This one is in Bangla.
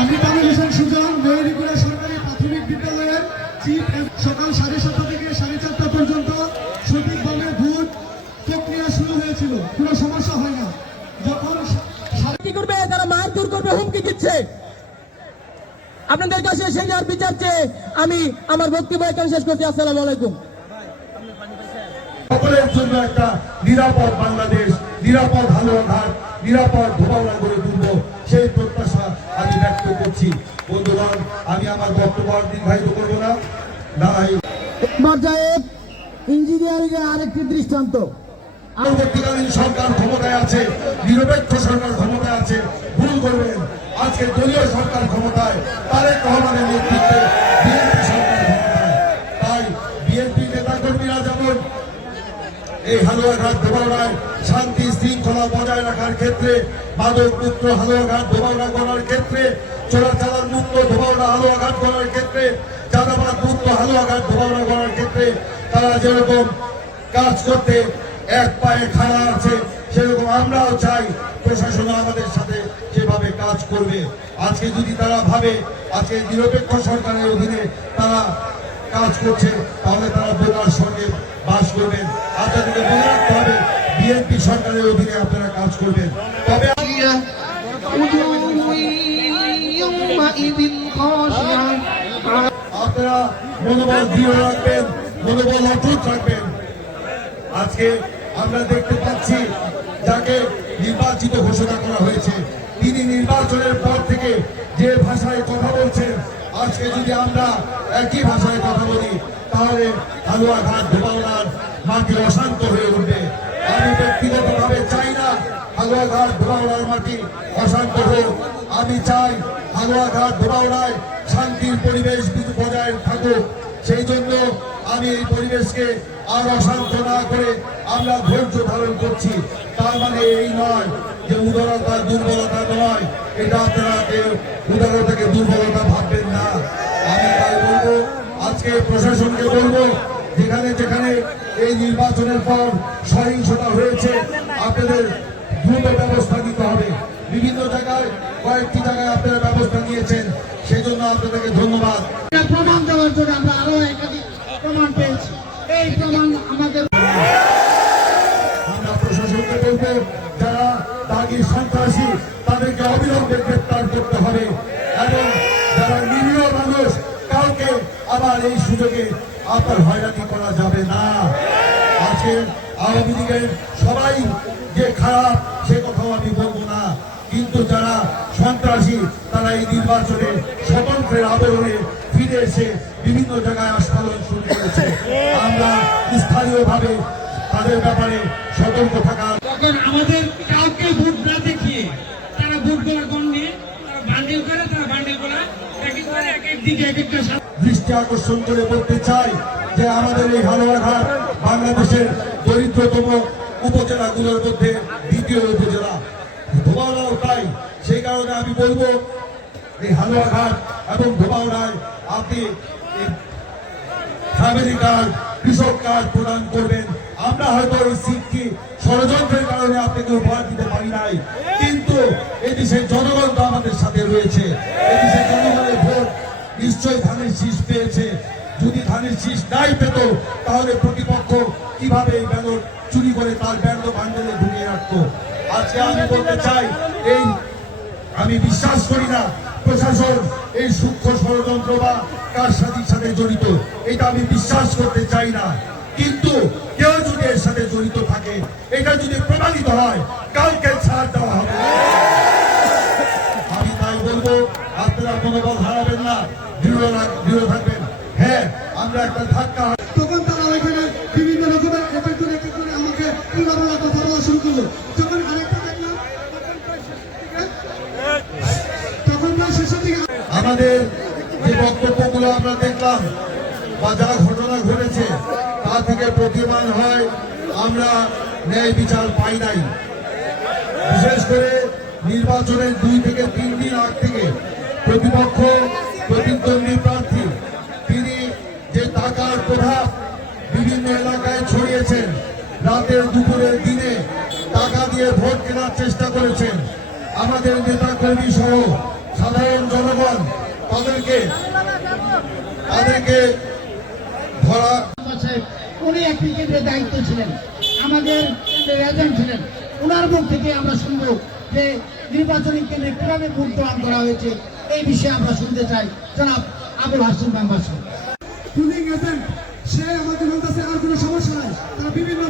আমি তামিল হোসেন সুজন, মেহেরীপুরা সরকারি প্রাথমিক বিদ্যালয়ের চিফ। সকাল 7:30 থেকে 4:30 পর্যন্ত সঠিকভাবে ভোট প্রক্রিয়া শুরু হয়েছিল, কোনো সমস্যা হয় না। যখন কি করবে, তারা মারধর করবে, হুমকি দিচ্ছে। আপনাদের কাছে সেই আর বিচার চেয়ে আমি আমার বক্তব্য এখানে শেষ করছি। আসসালামু আলাইকুম। সকলের জন্য একটা নিরাপদ বাংলাদেশ, নিরাপদ হালুয়াঘাট, নিরাপদ ধোবাউড়া গড়ে তুলব, সেই প্রত্যাশা আমি ব্যক্ত করছি। বন্ধুগণ, আমি আমার বক্তব্য দীর্ঘায়িত করব না। পর্যায়ে ইঞ্জিনিয়ারিং এর আরেকটি দৃষ্টান্ত। পরবর্তীকালীন সরকার ক্ষমতায় আছে, নিরপেক্ষ সরকার ক্ষমতায় আছে, ভুল করবেন। আজকে দলীয় সরকার ক্ষমতায়, তারেক রহমানের নেতৃত্বে বিএনপি সরকার ক্ষমতায়। তাই বিএনপি নেতাকর্মীরা যেমন এই হালুয়াঘাট ধোবাউড়ায় শান্তি শৃঙ্খলা বজায় রাখার ক্ষেত্রে, মাদক মুক্ত হালুয়াঘাট ধোবাউড়া করার ক্ষেত্রে, চোরাচালান মুক্ত ধোবাউড়া হালুয়াঘাট করার ক্ষেত্রে, চাঁদাবাদ মুক্ত হালুয়াঘাট ধোবাউড়া করার ক্ষেত্রে তারা যেরকম কাজ করতে এক পায়ে খাড়া আছে, সেরকম আমরাও চাই প্রশাসন আমাদের সাথে যেভাবে কাজ করবে। আজকে যদি তারা ভাবে আজকে নিরপেক্ষ সরকারের অধীনে তারা কাজ করছে, তাহলে তারা বোকার সঙ্গে বাস করবেন। আপনাদেরকে মনে রাখতে হবে, বিএনপি সরকারের অধীনে আপনারা কাজ করবেন। তবে আপনারা মনোবল দৃঢ় রাখবেন, মনোবল অটুট রাখবেন। আজকে আমরা দেখতে পাচ্ছি যাকে নির্বাচিত ঘোষণা করা হয়েছে, তিনি নির্বাচনের পর থেকে যে ভাষায় কথা বলছেন, আজকে যদি আমরা একই ভাষায় কথা বলি, তাহলে হালুয়াঘাট ধোবাউড়ার মাটি অশান্ত হয়ে উঠবে। আমি ব্যক্তিগতভাবে চাই না হালুয়াঘাট ধোবাউড়ার মাটি অশান্ত হোক। আমি চাই হালুয়াঘাট ধোবাউড়ায় শান্তির পরিবেশ বজায় থাকুক। সেই জন্য আমি এই পরিবেশকে আর অশান্ত না করে আমরা ধৈর্য ধারণ করছি। তার মানে এই নয় যে উদারতা দুর্বলতা নয়, এটা আপনারা কেউ উদারতাকে দুর্বলতা ভাববেন না। আমি তাই বলবো, আজকে প্রশাসনকে বলবো, যেখানে যেখানে এই নির্বাচনের পর সহিংসতা হয়েছে, আপনাদের দ্রুত ব্যবস্থা নিতে হবে। বিভিন্ন জায়গায় কয়েকটি জায়গায় আপনারা ব্যবস্থা নিয়েছেন, সেই জন্য আপনাদেরকে ধন্যবাদ। প্রমাণ দেওয়ার জন্য আমরা আরো একাধিক প্রমাণ পেয়েছি। এই প্রমাণ আমাদের, আমরা প্রশাসনকে বলবো, যারা দাগি সন্ত্রাসী তাদেরকে অবিলম্বে গ্রেপ্তার করতে হবে, এবং যারা নিরীহ মানুষ কাউকে আবার এই সুযোগে আপনার হয়রানি করা যাবে না। আজকে আওয়ামী লীগের সবাই যে খারাপ সে কথাও আমি বলবো না, কিন্তু যারা সন্ত্রাসী তারা এই নির্বাচনে স্বতন্ত্রের আবরণে ফিরে এসে বিভিন্ন জায়গায় আস্ফালন শুরু করেছে। আমরা স্থানীয়ভাবে তাদের ব্যাপারে সতর্ক থাকা। তখন আমাদের কাউকে ভোট না দেখিয়ে তারা ভোট গুলা গণ্যে তারা বান্ডিল করে, তারা বান্ডিল করা এক এক করে এক এক দিকে এক একটা দৃষ্টি আকর্ষণ করে বলতে চাই যে আমাদের এই হালুয়াঘাট বাংলাদেশের দরিদ্রতম উপজেলাগুলোর মধ্যে দ্বিতীয় উপজেলা, ধোবাউড়াও তাই। সেই কারণে আমি বলবো, এই হালুয়াঘাট এবং ধোবাউড়ায় আপনি ফ্যামিলি কার্ড, কৃষক কার্ড প্রদান করবেন। আমরা হয়তো এই সিটটি ষড়যন্ত্রের কারণে আপনাকে উপহার দিতে পারি নাই, কিন্তু এদেশের জনগণ তো আমাদের সাথে রয়েছে। এদেশের জনগণের ভোট নিশ্চয়ই ধানের শীষ পেয়েছে। যদি ধানের শীষ নাই পেত, তাহলে প্রতিপক্ষ কিভাবে এই ব্যালট চুরি করে তার ব্যান্ড বান্ডেলে ঢুকিয়ে রাখতো। আজকে আমি বলতে চাই, আমি বিশ্বাস করি না প্রশাসন এই সূক্ষ্ম ষড়যন্ত্র বা কারসাজির সাথে জড়িত, এটা আমি বিশ্বাস করতে চাই না। কিন্তু কেউ যদি এর সাথে জড়িত থাকে, এটা যদি প্রমাণিত হয়, কালকে ছাড় দেওয়া হবে। আমি তাই বলবো, আপনারা মনোবল হারাবেন না, দৃঢ় থাকবেন। হ্যাঁ, আমরা একটা ধাক্কা, তখন তারা ওইখানে বিভিন্ন রকমের এক একজনে আমাকে উল্লাপাল্লা কথা বলা শুরু করলো। যখন আরেকটা দেখলাম, তখন প্রায় শেষের দিকে আমাদের যে বক্তব্যগুলো আমরা দেখলাম বা যা ঘটনা ঘটেছে, তা থেকে প্রতীয়মান হয় আমরা ন্যায় বিচার পাই নাই। বিশেষ করে নির্বাচনের 2 থেকে 3 দিন আগ থেকে প্রতিপক্ষ প্রতিদ্বন্দ্বী প্রার্থী তিনি যে টাকার প্রভাব বিভিন্ন এলাকায় ছড়িয়েছেন, রাতের দুপুরের দিনে টাকা দিয়ে ভোট কেনার চেষ্টা করেছেন। আমাদের নেতা কর্মী সহ সাধারণ জনগণ তাদেরকে ধরা উনি একটি কেন্দ্রের দায়িত্ব ছিলেন, আমাদের কেন্দ্রের এজেন্ট ছিলেন। ওনার মুখ থেকে আমরা শুনবো যে নির্বাচনী কেন্দ্রে কিভাবে ভোট গ্রহণ করা হয়েছে, এই বিষয়ে আমরা শুনতে চাই জনাব Abul Hashim member. Polling agent সে আমাকে বলতেছে আর কোনো সমস্যা নাই, তারা বিভিন্ন